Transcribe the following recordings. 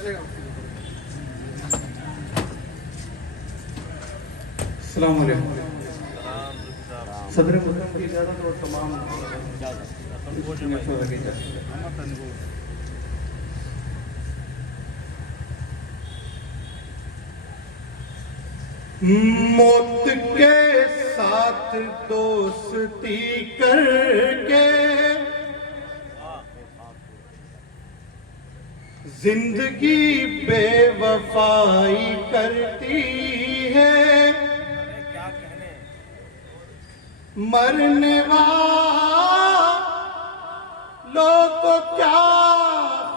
अस्सलाम वालेकुम। सदर मुहतरम की इजाज़त और तमाम मौत के साथ दोस्ती करके जिंदगी बेवफाई करती है, मरने वालों को क्या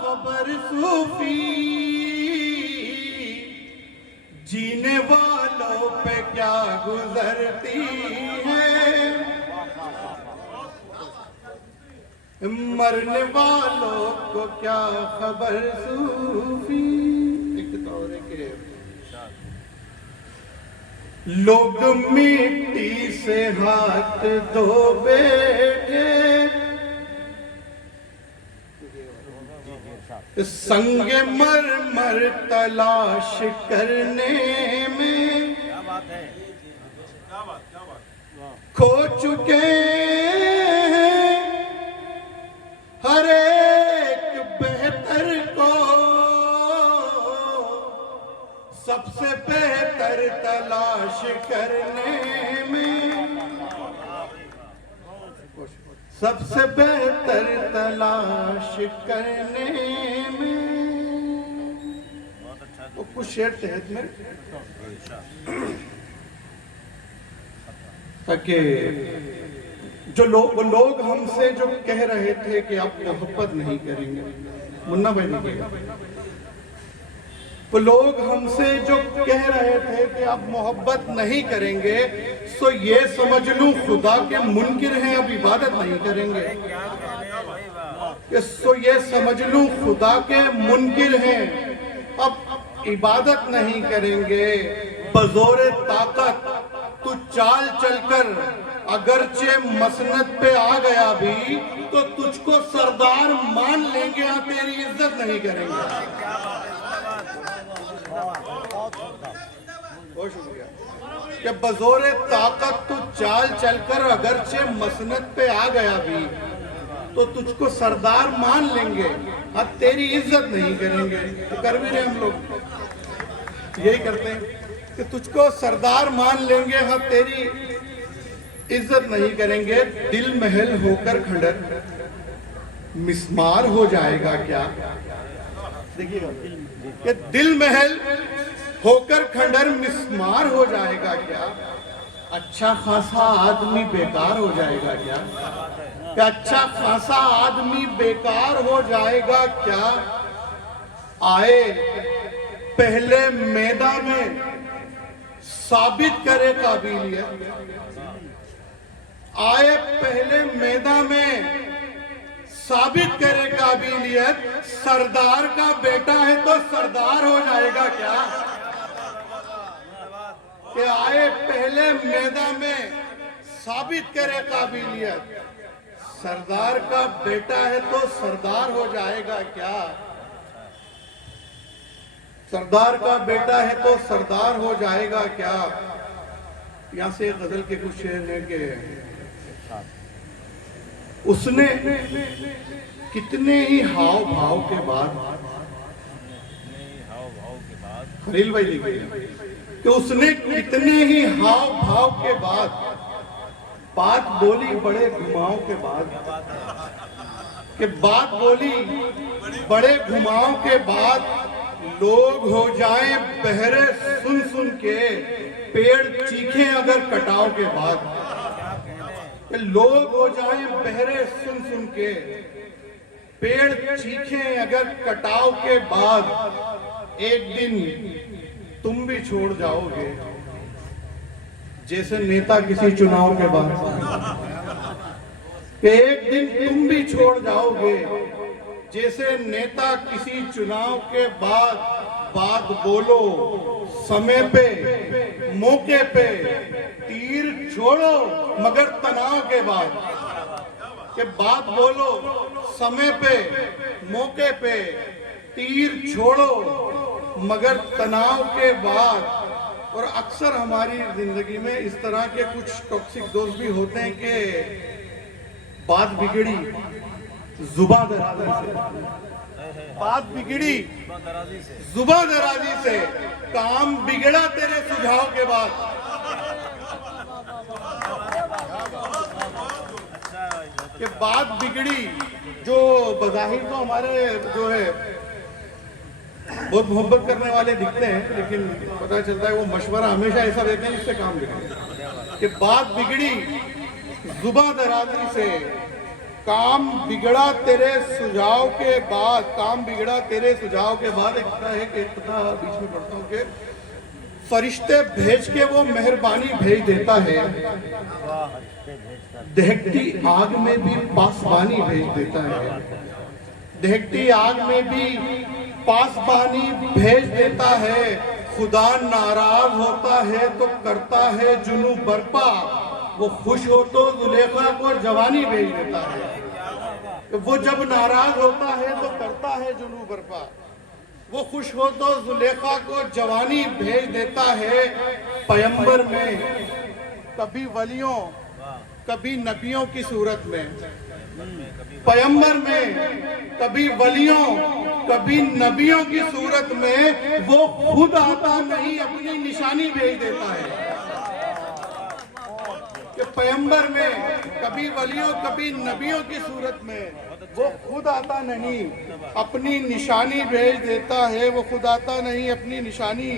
खबर सूफी, जीने वालों पे क्या गुजरती है, मरने वालों को क्या खबर सूफी। एक तौर के लोग मिट्टी से हाथ धो बैठे, संगे मर तलाश करने में खो चुके हैं हर एक बेहतर को, सबसे बेहतर तलाश करने में, सबसे बेहतर तलाश करने में। वो कुछ शेर तहत में ताकि जो लोग हमसे जो कह रहे थे कि आप मोहब्बत नहीं करेंगे, मुन्ना भाई ने कहा, वो लोग हमसे जो कह रहे थे कि आप मोहब्बत नहीं करेंगे, सो ये समझ लूं खुदा के मुनकिर हैं, अब इबादत नहीं करेंगे। सो ये समझ लूं खुदा के मुनकिर हैं, अब इबादत नहीं करेंगे। बजोरे ताकत तू चाल चलकर अगरचे मसनद पे आ गया भी तो तुझको सरदार मान लेंगे, हाँ तेरी इज्जत नहीं करेंगे। बहुत शुक्रिया। कि बजोरे ताकत तू चाल चलकर अगरचे मसनद पे आ गया भी तो तुझको सरदार मान लेंगे, हाँ तेरी इज्जत नहीं करेंगे। तो कर भी रहे हम लोग, यही करते हैं कि तुझको सरदार मान लेंगे, हाँ तेरी इज्जत नहीं करेंगे। दिल महल होकर खंडर मिस्मार हो जाएगा क्या? देखिए कि दिल महल होकर खंडर मिस्मार हो जाएगा क्या? अच्छा खासा आदमी बेकार हो जाएगा क्या? कि अच्छा खासा आदमी बेकार हो जाएगा क्या? आए पहले मैदान में साबित करे काबिलियत, आए पहले मैदान में साबित करे काबिलियत, सरदार का बेटा है तो सरदार हो जाएगा क्या? कि आए पहले मैदान में साबित करे काबिलियत, सरदार का बेटा है तो सरदार हो जाएगा क्या? सरदार का बेटा है तो सरदार हो जाएगा क्या? यहां से गजल के कुछ शेर हैं कि उसने कितने ही हाव भाव के बाद, खलील भाई लिखे कि उसने कितने ही हाव भाव के बाद बात बोली बड़े घुमाव के बाद, कि बात बोली बड़े घुमाव के बाद, लोग हो जाएं बहरे सुन सुन के, पेड़ चीखे अगर कटाव के बाद, लोग हो जाएं बहरे सुन सुन के, पेड़ चीखे अगर कटाव के बाद, एक दिन तुम भी छोड़ जाओगे जैसे नेता किसी चुनाव के बाद, कि एक दिन तुम भी छोड़ जाओगे जैसे नेता किसी चुनाव के बाद। बात बोलो समय पे मौके पे, तीर छोड़ो मगर तनाव के बाद, कि बात बोलो समय पे मौके पे, तीर छोड़ो मगर तनाव के बाद। और अक्सर हमारी जिंदगी में इस तरह के कुछ टॉक्सिक दोस्त भी होते हैं कि बात बिगड़ी जुबान दराजी से, बात बिगड़ी जुबान दराजी से, काम बिगड़ा तेरे सुझाव के बाद। कि बात बिगड़ी, जो बज़ाहिर तो हमारे जो है बहुत मोहब्बत करने वाले दिखते हैं, लेकिन पता चलता है वो मशवरा हमेशा ऐसा देते हैं जिससे काम बिगड़े। कि बात बिगड़ी जुबान दराजी से, काम बिगड़ा तेरे सुझाव के बाद, काम बिगड़ा तेरे सुझाव के बाद। एक है कि पता बीच में पढ़ता हूँ कि फरिश्ते भेज के वो मेहरबानी भेज देता है, दहकती आग में भी पासबानी भेज देता है, दहकती आग में भी पासबानी भेज देता है। खुदा नाराज होता है तो करता है जुनू बरपा, वो खुश हो तो जुलेखा को जवानी भेज देता है। वो जब नाराज होता है तो करता है जुनू बरपा, वो खुश हो तो जुलेखा को जवानी भेज देता है। पैगंबर में कभी वलियों कभी नबियों की सूरत में, पैगंबर में कभी वलियों कभी नबियों की सूरत में, वो खुद आता नहीं अपनी निशानी भेज देता है। कि पैगंबर में कभी वलियों कभी नबियों की सूरत में, वो खुद आता नहीं अपनी निशानी भेज देता है, वो खुद आता नहीं अपनी निशानी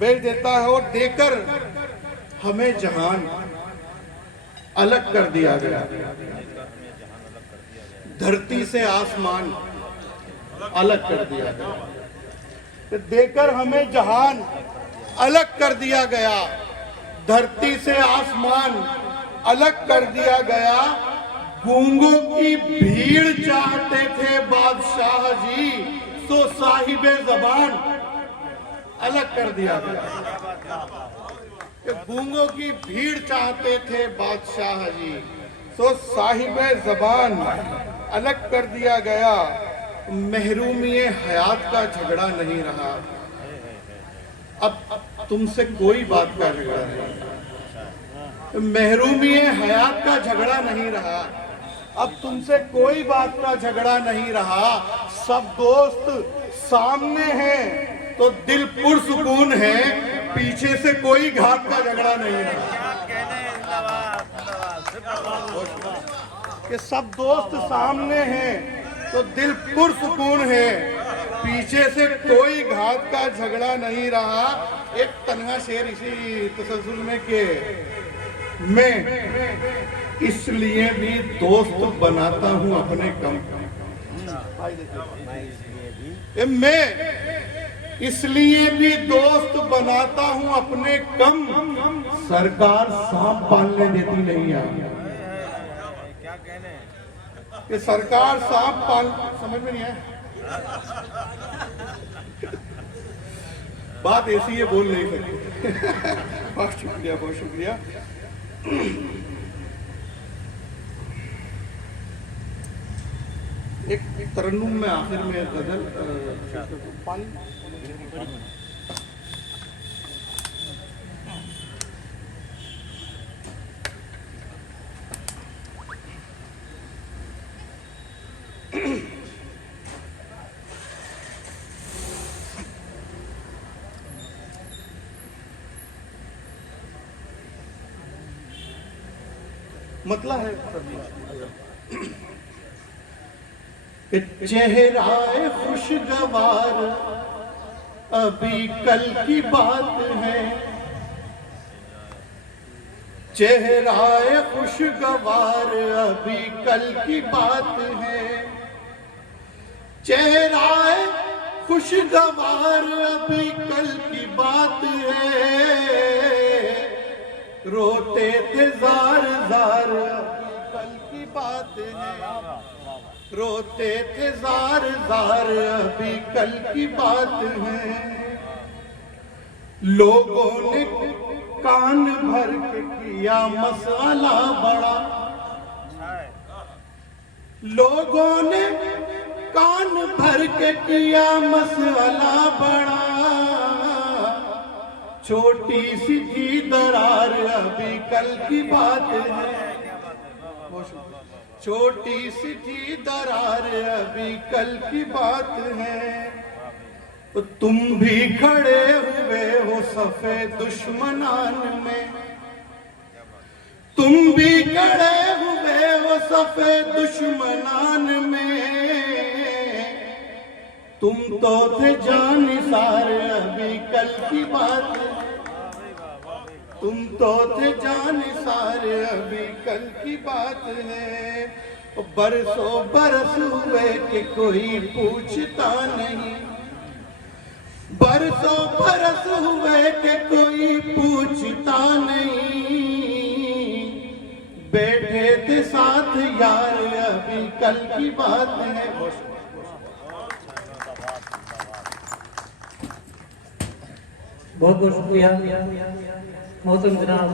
भेज देता है। और देकर हमें जहान अलग कर दिया गया, धरती से आसमान अलग कर दिया गया। देकर हमें जहान अलग कर दिया गया, धरती से आसमान अलग कर दिया गया। गूंगों की भीड़ चाहते थे बादशाह जी, तो साहिबे जबान अलग कर दिया गया। गूंगों की भीड़ चाहते थे बादशाह जी, तो साहिबे जबान अलग कर दिया गया। महरूमिये हयात का झगड़ा नहीं रहा, अब तुमसे कोई बात का झगड़ा नहीं। महरूमिये हयात का झगड़ा नहीं रहा, अब तुमसे कोई बात का झगड़ा नहीं रहा। सब दोस्त सामने हैं तो दिल पुरसुकून है, पीछे से कोई घात का झगड़ा नहीं रहा। कि सब दोस्त सामने हैं तो दिल पुरसुकून है, पीछे से कोई घात का झगड़ा नहीं रहा। एक तन्हा शेर इसी तसल्सल में के मैं इसलिए भी दोस्त बनाता हूं अपने कम, मैं इसलिए भी दोस्त बनाता हूं अपने कम। सरकार सांप पालने देती नहीं है, कि सरकार सांप पाल, समझ में नहीं है बात ऐसी है, बोल नहीं सकते। बहुत शुक्रिया, बहुत शुक्रिया। एक तरन्नुम में आखिर में गजल पानी मतलब है कि चेहराए खुशगवार अभी कल की बात है, चेहराए खुशगवार अभी कल की बात है, चेहराए खुशगवार अभी कल की बात है। रोते थे जार जार कल की बात है, रोते थे जार जार अभी कल की बात है। लोगों ने कान भर के किया मसाला बड़ा, लोगों ने कान भर के किया मसला बड़ा, छोटी सी थी दरार अभी कल की बात है, छोटी सी थी दरार अभी कल की बात है। तो तुम भी खड़े हुए हो सफे दुश्मनान में, तुम भी खड़े हुए हो सफे दुश्मनान में, तुम तो थे जानिसार अभी कल की बात है, तुम तो थे जानिसार अभी कल की बात है। बरसों बरस हुए कि कोई पूछता नहीं, बरसों बरस हुए कि कोई पूछता नहीं, बैठे थे साथ यार अभी कल की बात है। बहुत बहुत शुक्रिया मोहतरम जनाब।